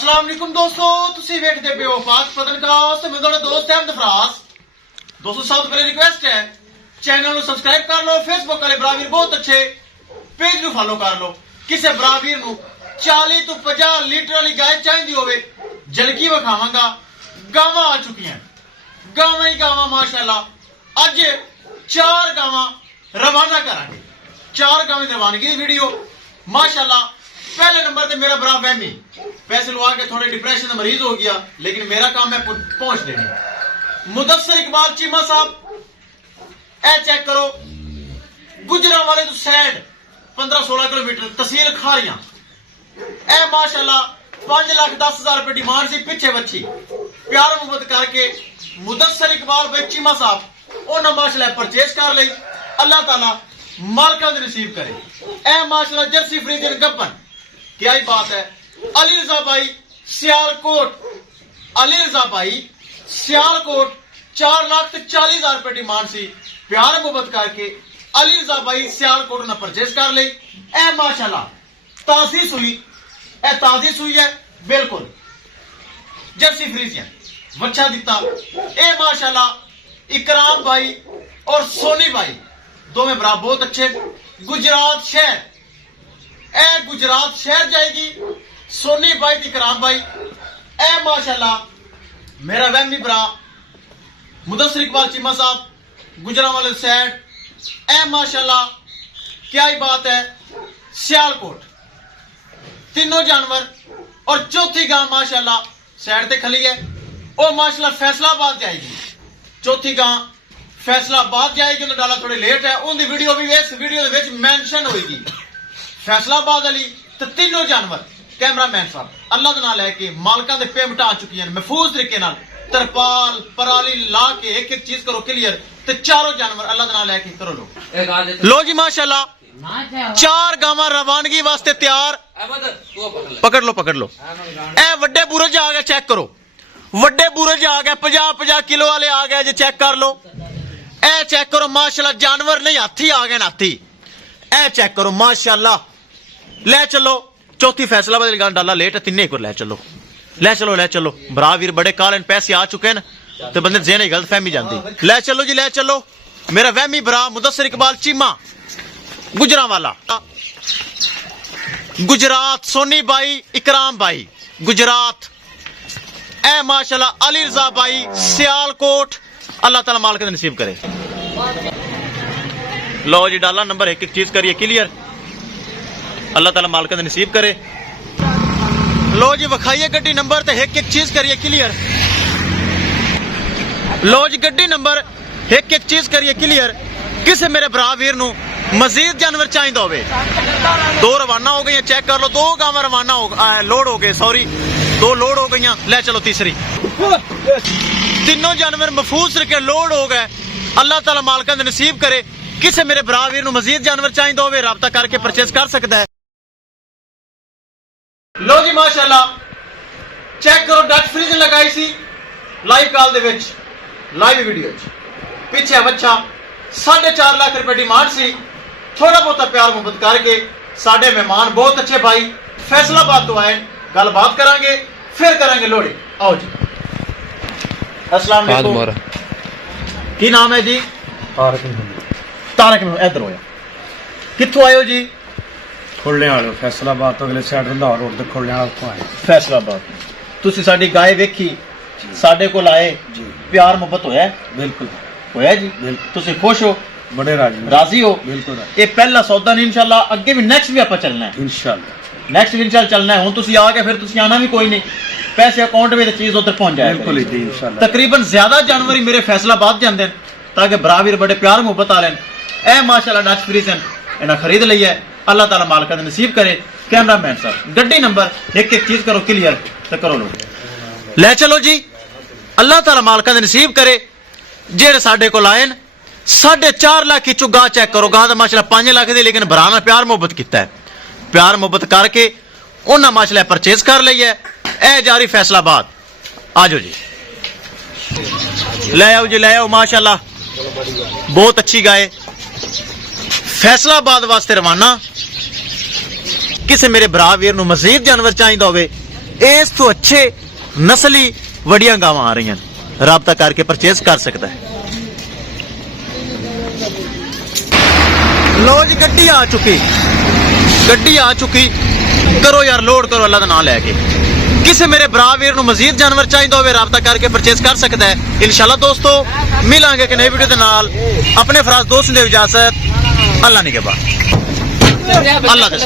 अस्सलाम वालेकुम दोस्तों, तुसी वेखदे पे हो फास्ट पतनकास्ट। मैं ਤੁਹਾਡਾ ਦੋਸਤ ਅਹਿਮਦ ਫਰਾਜ਼। दोस्तों सब तो पहले रिक्वेस्ट है चैनल ਨੂੰ ਸਬਸਕ੍ਰਾਈਬ ਕਰ ਲਓ। ਫੇਸਬੁੱਕ ਵਾਲੇ ਬਰਾਵੀਰ ਬਹੁਤ ਅੱਛੇ ਪੇਜ ਨੂੰ ਫਾਲੋ ਕਰ ਲਓ। ਕਿਸੇ ਬਰਾਵੀਰ ਨੂੰ 40 ਤੋਂ 50 ਲੀਟਰ ਵਾਲੀ ਗਾय ਚਾਹੀਦੀ ਹੋਵੇ ਜਲਗੀ ਵਿਖਾਵਾਂਗਾ। ਗਾਵਾਂ ਆ ਚੁੱਕੀਆਂ, ਗਾਵਾਂ ਹੀ ਗਾਵਾਂ ਮਾਸ਼ਾਅੱਲਾ। ਅੱਜ 4 ਗਾਵਾਂ ਰਵਾਨਾ ਕਰਾਂਗੇ। 4 ਗਾਵਾਂ ਦੀ ਰਵਾਨਗੀ ਦੀ ਵੀਡੀਓ माशाल्लाह। पहले नंबर पे मेरा बड़ा फहमी पैसे लगा के थोड़े डिप्रेशन में मरीज हो गया, लेकिन मेरा काम है पहुंच देनी। मुदस्सर इकबाल चीमा साहब, ए चेक करो, गुजरांवाले तो सैड 15-16 किलोमीटर तहसील खारियां। ए माशाल्लाह 5,10,000 रुपए डिमांड सी पिछे बच्ची प्यार मुहब्बत करके मुदस्सर इकबाल भाई चीमा साहब उन्होंने माशाल्लाह परचेज कर ली। अल्लाह ताला मालका नसीब करे। ए माशाल्लाह जर्सी फ्रीजन गप्पन क्या ही बात है। अली रजा भाई सियालकोट, अली रजा भाई सियालकोट 4,40,000 रुपए डिमांड सी प्यार मुहब्बत करके अली रजा भाई सियालकोट ने परचेज कर ली। ए माशाल्लाह ताजी सुई, ए ताजी सुई है बिल्कुल जर्सी फ्रीजन बच्चा दिता। ए माशाल्लाह इकराम भाई और सोनी भाई दोवें भरा बहुत अच्छे। गुजरात शहर, ए गुजरात शहर जाएगी सोनी भाई इकराम भाई। ए माशाल्लाह मेरा वहमी भरा मुदस्सर इकबाल चीमा साहब गुजरांवाले साइड। ए माशाल्लाह क्या ही बात है। सियालकोट तीनों जानवर और चौथी गांव माशाल्लाह साइड ते खली है। और माशाल्लाह फैसलाबाद जाएगी। चौथी गांव फैसलाबाद जाएगी। उन्हें डाला थोड़ी लेट है, उनकी वीडियो भी इस वीडियो दे विच मेंशन होगी। फैसलाबाद वाली तो तीनों जानवर कैमरामैन साहब अल्लाह का नाम लैके मालकां दे पेमेंट आ चुकी हैं महफूज तरीके नाल। तरपाल पराली ला के एक एक चीज करो क्लियर। तो चारों जानवर अल्लाह का नाम लैके करो लो जी माशाल्लाह। 4 गावां रवानगी वास्ते तैयार। पकड़ लो ए वड्डे बुरज आ गए, चेक करो। वड्डे बुरज आ गए 50-50 किलो वाले आ गए जी, चेक कर लो। ए चेक करो माशाल्लाह जानवर नहीं हाथी आ गए, हाथी। ए चेक करो माशाल्लाह। ले चलो चौथी फैसलाबाद गां डाला लेट है, तिन्ने एक बार ले चलो भरा वीर बड़े काल पैसे आ चुके हैं तो बंदे जेने गलत फहमी जाती। ले चलो जी ले चलो। मेरा वहमी भरा मुदस्सर इकबाल चीमा गुजरांवाला गुजरात। सोनी भाई इकराम भाई गुजरात। ए माशाल्लाह अली रजा भाई सियालकोट। अल्लाह ताला मालिक नसीब करे। लो जी डाला नंबर एक एक चीज करिए क्लियर। अल्लाह ताला मालिक नसीब करे। लो जी विखाइए गड्डी नंबर ते एक एक चीज करिए क्लियर। लो जी गड्डी नंबर एक एक चीज करिए क्लियर। किसे मेरे भरा वीर नू मजीद जानवर चाहिए होवे। 2 रवाना हो गई, चेक कर लो। 2 गावां रवाना हो लोड हो गए, सॉरी 2 लोड हो गई। ले चलो तीसरी। तीनों जानवर महफूज करके लोड हो गए। अल्लाह ताला मालिका ने नसीब करे। किसे मेरे भरा वीर नू मजीद जानवर चाहिए होवे राबता करके परचेज कर सकता है। लो जी माशाल्लाह चेक करो डच फ्रीजन लगाई सी लाइव कॉल दे विच, लाइव वीडियो पीछे बच्चा 4.5 लाख रुपए डिमांड सी। थोड़ा बहुत प्यार मुहब्बत करके साडे मेहमान बहुत अच्छे भाई फैसलाबाद तो आए, गलबात करांगे फिर करांगे लोड़ी। आओ जी। अस्सलाम वालेकुम, की नाम है जी? तारक। इधर होया कित्थों आए हो जी? खुलने वाले फैसलाबाद तो अगले साइड लाहौर रोड ते खुलने वाले को आए। फैसलाबाद तुसी साडी गाय वेखी, साडे कोल आए जी, प्यार मुहब्बत होया? बिल्कुल होया जी। तुसी खुश हो? बड़े राजी हो? बिल्कुल। ये पहला सौदा नहीं, इंशाल्लाह अगे भी नेक्स्ट भी आपा चलना है। इंशाल्लाह नेक्स्ट भी इंशाल्लाह चलना है। हुण तुसी आ गए फिर तुसी आना भी कोई नहीं, पैसे अकाउंट में चीज उधर पहुंच जाए। बिल्कुल ही इंशाल्लाह। तकरीबन ज्यादा जानवर ही मेरे फैसलाबाद जाते हैं ताकि बराबर बड़े प्यार मुहब्बत आ लें। ए माशाल्लाह डच फ्रीजन इन्हें खरीद ली है। अल्लाह ताला मालिका ने नसीब करे। कैमरामैन साहब गड्डी नंबर एक एक चीज करो क्लियर तो करो लो। ले चलो जी। अल्लाह ताला मालिका ने नसीब करे। जेड़े साडे कोल आए 4.5 लाख की गा चेक करो। गां दा माशाल्लाह 5 लाख दी, लेकिन भरा ने प्यार मुहब्बत किया है। प्यार मुहब्बत करके उन्हें माशाल्लाह परचेज कर ली है। ए जारी फैसलाबाद। आ जाओ जी ले आओ जी ले आओ। माशाल्लाह बहुत अच्छी गाय फैसलाबाद वास्ते रवाना। किसी मेरे भरा वीर नू मजीद जानवर चाहिए होवे ਇਸ ਤੋਂ ਅੱਛੇ ਨਸਲੀ ਵੱਡੀਆਂ ਗਾਵਾਂ ਆ ਰਹੀਆਂ ਨੇ, ਰਾਬਤਾ ਕਰਕੇ ਪਰਚੇਸ ਕਰ ਸਕਦਾ ਹੈ। ਲੋ ਜੀ ਗੱਡੀ ਆ ਚੁੱਕੀ, ਕਰੋ ਯਾਰ ਲੋਡ ਕਰੋ ਅੱਲਾ ਦਾ ਨਾਮ ਲੈ ਕੇ। ਕਿਸੇ ਮੇਰੇ ਭਰਾ ਵੀਰ ਨੂੰ ਮਜ਼ੀਦ ਜਾਨਵਰ ਚਾਹੀਦਾ ਹੋਵੇ ਰਾਬਤਾ ਕਰਕੇ ਪਰਚੇਸ ਕਰ ਸਕਦਾ ਹੈ। ਇਨਸ਼ਾਅੱਲਾ ਦੋਸਤੋ ਮਿਲਾਂਗੇ ਕਿ ਨਈ ਵੀਡੀਓ ਦੇ ਨਾਲ। ਆਪਣੇ ਫਰਾਜ਼ ਦੋਸਤ ਨੂੰ ਦੇ ਇਜਾਜ਼ਤ, ਅੱਲਾ ਨਿਗਹਬਾਨ। ਅੱਲਾ ਦੇ